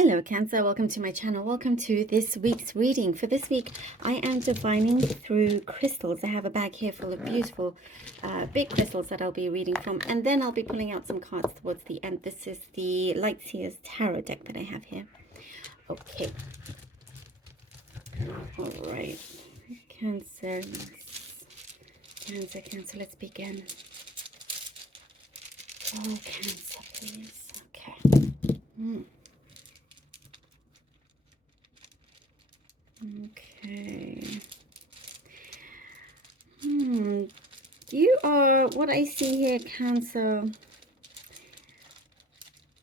Hello Cancer, welcome to my channel. Welcome to this week's reading. For this week, I am divining through crystals. I have a bag here full of beautiful big crystals that I'll be reading from, and then I'll be pulling out some cards towards the end. This is the Light Seers Tarot deck that I have here. Okay. All right. Cancer. Cancer, let's begin. Oh, Cancer, please. Okay. Okay. You are, what I see here, Cancer,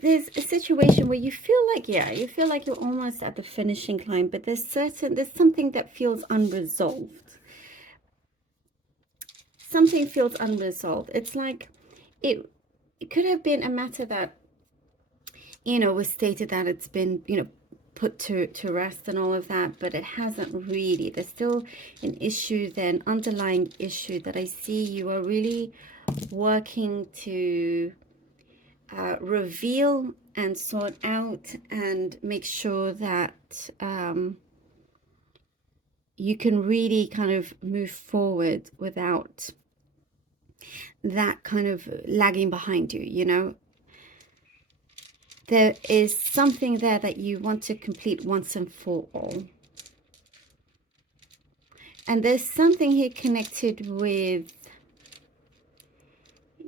there's a situation where you feel like, you feel like you're almost at the finishing line, but there's something that feels unresolved. Something feels unresolved. It's like it could have been a matter that, was stated that it's been, put to rest and all of that, but it hasn't really. There's still an issue there, an underlying issue that I see you are really working to reveal and sort out and make sure that you can really kind of move forward without that kind of lagging behind you, There is something there that you want to complete once and for all. And there's something here connected with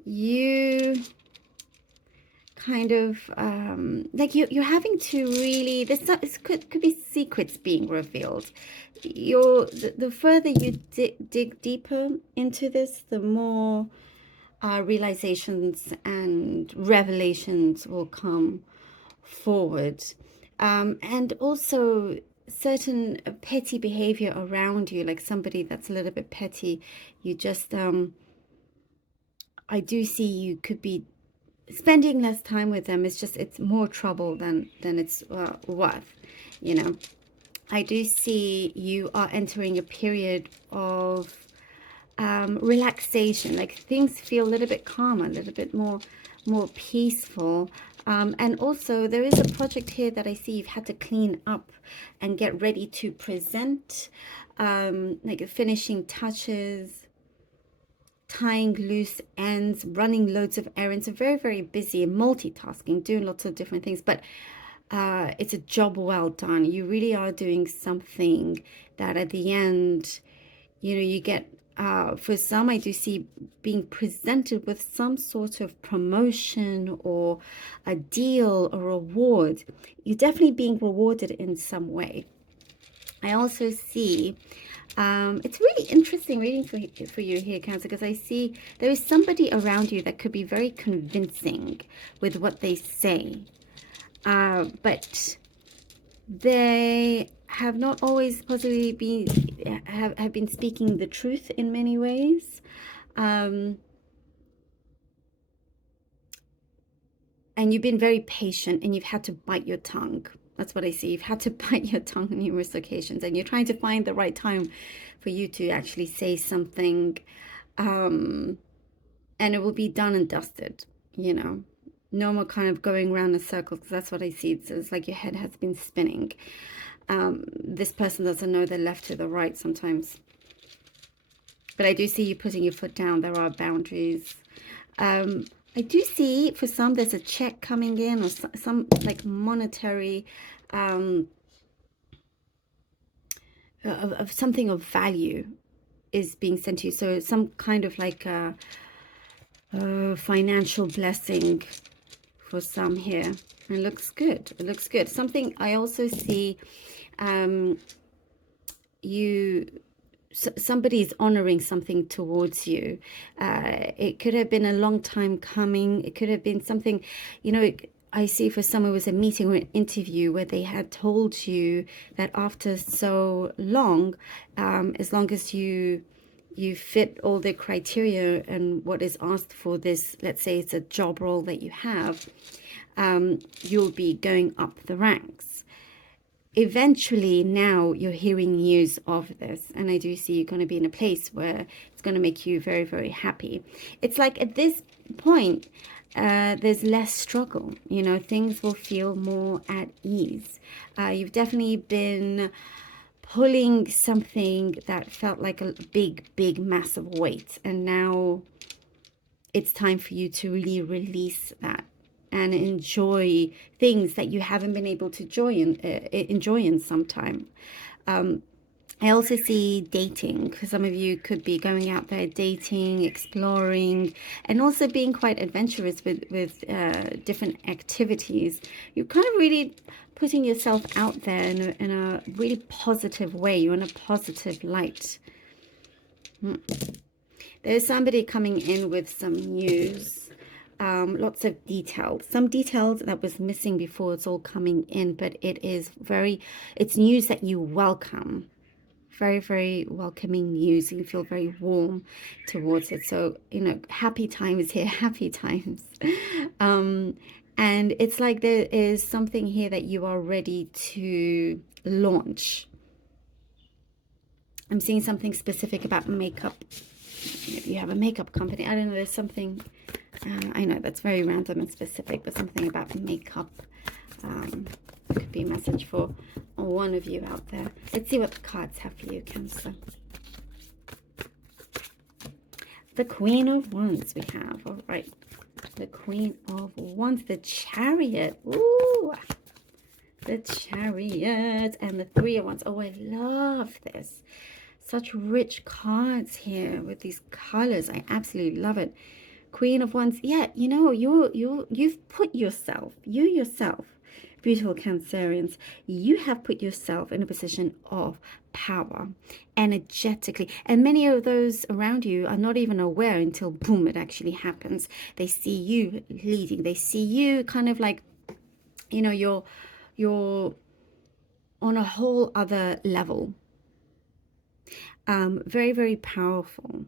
you kind of like you're having to really, it could be secrets being revealed. The further you dig deeper into this, the more realizations and revelations will come forward, and also certain petty behavior around you, like somebody that's a little bit petty. You just I do see you could be spending less time with them. It's more trouble than it's worth, I do see you are entering a period of relaxation, like things feel a little bit calmer, a little bit more peaceful. And also there is a project here that I see you've had to clean up and get ready to present, like finishing touches, tying loose ends, running loads of errands. So very, very busy, multitasking, doing lots of different things, but it's a job well done. You really are doing something that at the end, you get, for some, I do see being presented with some sort of promotion or a deal or reward. You're definitely being rewarded in some way. I also see, it's really interesting reading for you here, Cancer, because I see there is somebody around you that could be very convincing with what they say, but they have not always possibly been have been speaking the truth in many ways, and you've been very patient and you've had to bite your tongue. That's what I see. You've had to bite your tongue on numerous occasions, and you're trying to find the right time for you to actually say something, and it will be done and dusted, no more kind of going around in circles, because that's what I see. It's like your head has been spinning. This person doesn't know the left to the right sometimes, but I do see you putting your foot down. There are boundaries. I do see for some there's a check coming in, or some like monetary of something of value is being sent to you. So some kind of like a financial blessing for some here. It looks good. It looks good. Something I also see, somebody's honoring something towards you. It could have been a long time coming. It could have been something, I see for some it was a meeting or an interview where they had told you that after so long, as long as you fit all the criteria and what is asked for this, let's say it's a job role that you have, you'll be going up the ranks. Eventually, now you're hearing news of this, and I do see you're going to be in a place where it's going to make you very, very happy. It's like at this point, there's less struggle. You know, things will feel more at ease. You've definitely been pulling something that felt like a big, massive weight. And now it's time for you to really release that and enjoy things that you haven't been able to enjoy in some time. I also see dating, because some of you could be going out there dating, exploring, and also being quite adventurous with different activities. You're kind of really putting yourself out there in a really positive way. You're in a positive light. There's somebody coming in with some news. Lots of details. Some details that was missing before, it's all coming in, but it's news that you welcome. Very welcoming news. You feel very warm towards it. So, you know, happy times here, happy times. And it's like there is something here that you are ready to launch. I'm seeing something specific about makeup. If you have a makeup company, I don't know, there's something, I know that's very random and specific, but something about makeup. Could be a message for one of you out there. Let's see what the cards have for you, Cancer. The Queen of Wands we have. All right. The Queen of Wands. The Chariot. Ooh. The Chariot. And the Three of Wands. Oh, I love this. Such rich cards here with these colors. I absolutely love it. Queen of Wands. Yeah, you know, you've put yourself, you yourself, beautiful Cancerians, you have put yourself in a position of power energetically, and many of those around you are not even aware until boom, it actually happens. They see you leading, they see you kind of like, you know, you're on a whole other level. Very powerful.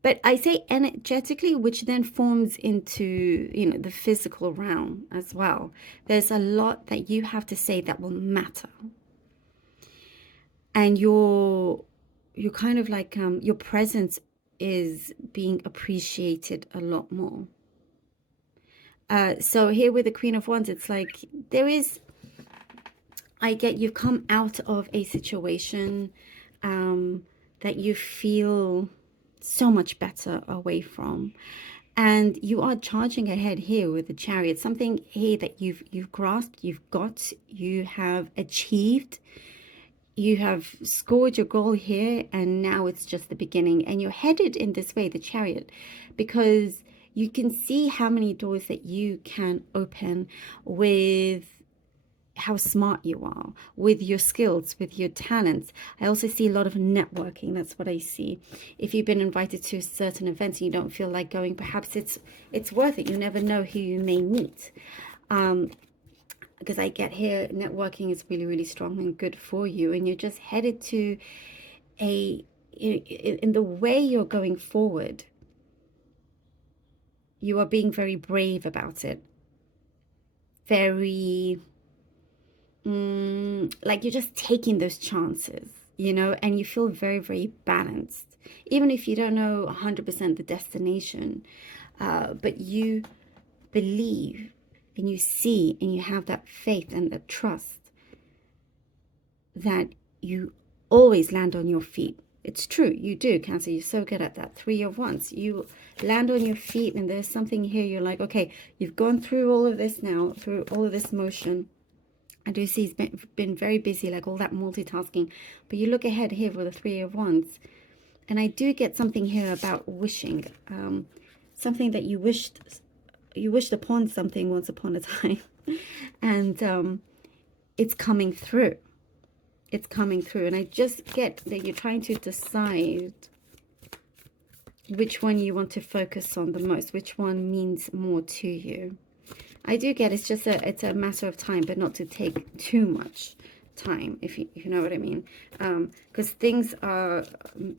But I say energetically, which then forms into, you know, the physical realm as well. There's a lot that you have to say that will matter. And you're kind of like, your presence is being appreciated a lot more. So here with the Queen of Wands, it's like there is, I get you've come out of a situation that you feel so much better away from, and you are charging ahead here with the Chariot. Something here that you've grasped, you've got, you have achieved, you have scored your goal here, and now it's just the beginning, and you're headed in this way, the Chariot, because you can see how many doors that you can open with how smart you are, with your skills, with your talents. I also see a lot of networking. That's what I see. If you've been invited to certain events and you don't feel like going, perhaps it's worth it. You never know who you may meet. Because I get here, networking is really strong and good for you, and you're just headed to in the way you're going forward, you are being very brave about it. Very like you're just taking those chances, you know, and you feel very balanced, even if you don't know 100% the destination, but you believe and you see and you have that faith and that trust that you always land on your feet. It's true, you do, Cancer. You're so good at that. Three of Wands. You land on your feet, and there's something here. You're like, okay, you've gone through all of this now, through all of this motion. I do see he's been very busy, like all that multitasking. But you look ahead here for the Three of Wands. And I do get something here about wishing. Something that you wished upon something once upon a time. And it's coming through. It's coming through. And I just get that you're trying to decide which one you want to focus on the most. Which one means more to you. I do get it's just it's a matter of time, but not to take too much time, if you know what I mean. Because things are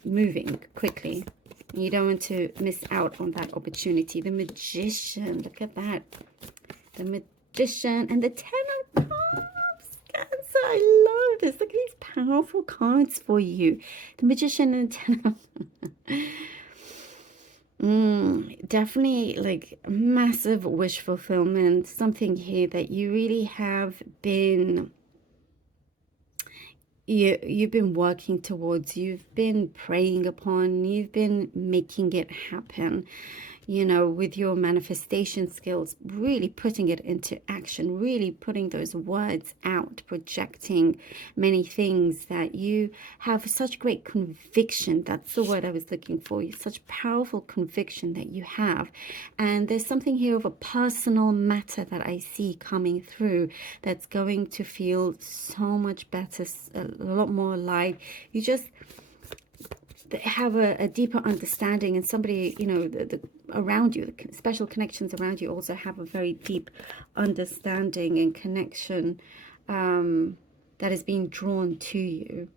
moving quickly. You don't want to miss out on that opportunity. The Magician, look at that. The Magician and the Ten of Cups. Cancer, I love this. Look at these powerful cards for you. The Magician and the Ten of Definitely like massive wish fulfillment, something here that you really have been you've been working towards, you've been praying upon, you've been making it happen, with your manifestation skills, really putting it into action, really putting those words out, projecting many things that you have such great conviction. That's the word I was looking for. Such powerful conviction that you have. And there's something here of a personal matter that I see coming through that's going to feel so much better, a lot more alive. You just have a deeper understanding, and somebody, the around you, the special connections around you also have a very deep understanding and connection that is being drawn to you.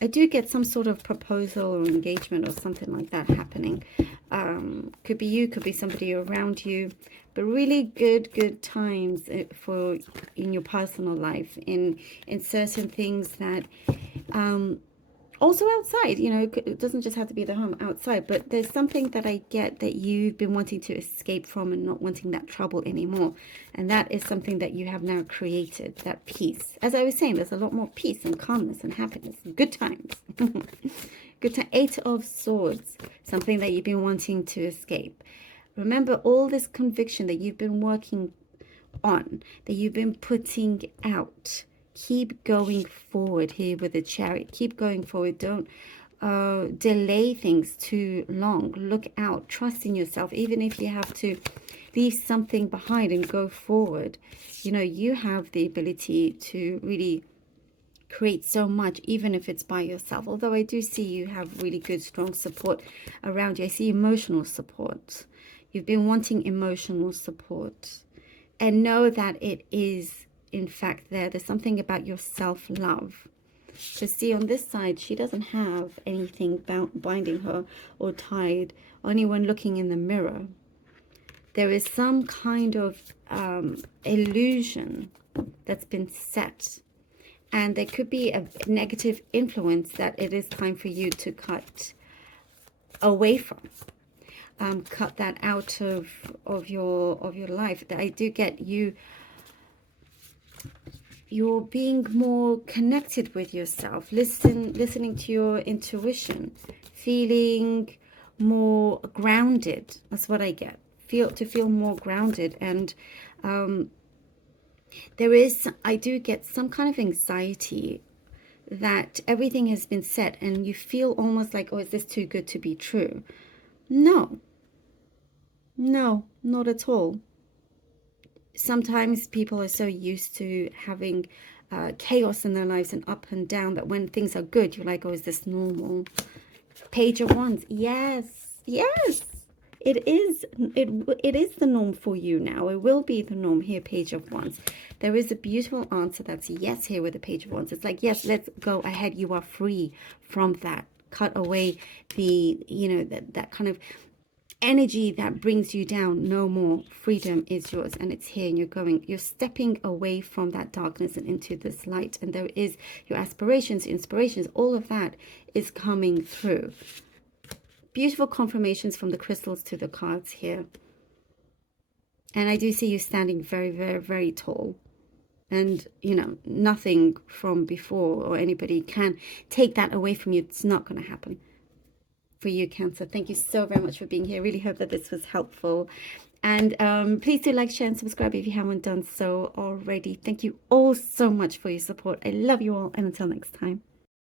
I do get some sort of proposal or engagement or something like that happening. Could be you, could be somebody around you, but really good times for in your personal life, in certain things that also outside, it doesn't just have to be the home, outside, but there's something that I get that you've been wanting to escape from and not wanting that trouble anymore. And that is something that you have now created, that peace. As I was saying, there's a lot more peace and calmness and happiness, good times. Good time. 8 of Swords, something that you've been wanting to escape. Remember all this conviction that you've been working on, that you've been putting out. Keep going forward here with the Chariot. Keep going forward. Don't delay things too long. Look out. Trust in yourself. Even if you have to leave something behind and go forward, you have the ability to really create so much, even if it's by yourself. Although I do see you have really good, strong support around you. I see emotional support. You've been wanting emotional support. And know that it is, in fact, there's something about your self-love. So see, on this side, she doesn't have anything binding her or tied, only when looking in the mirror. There is some kind of illusion that's been set. And there could be a negative influence that it is time for you to cut away from. Cut that out of your life. I do get you. You're being more connected with yourself, listening to your intuition, feeling more grounded. That's what I get. To feel more grounded. And I do get some kind of anxiety that everything has been set and you feel almost like, oh, is this too good to be true? No, not at all. Sometimes people are so used to having chaos in their lives and up and down that when things are good, you're like, oh, is this normal? Page of Wands. Yes. It is the norm for you now. It will be the norm here, Page of Wands. There is a beautiful answer that's yes here with the Page of Wands. It's like, yes, let's go ahead. You are free from that. Cut away the, that kind of energy that brings you down. No more. Freedom is yours, and it's here, and you're stepping away from that darkness and into this light. And there is your aspirations, inspirations, all of that is coming through. Beautiful confirmations from the crystals to the cards here. And I do see you standing very, very, very tall. And, nothing from before or anybody can take that away from you. It's not going to happen for you, Cancer. Thank you so very much for being here. Really hope that this was helpful. And please do like, share, and subscribe if you haven't done so already. Thank you all so much for your support. I love you all. And until next time.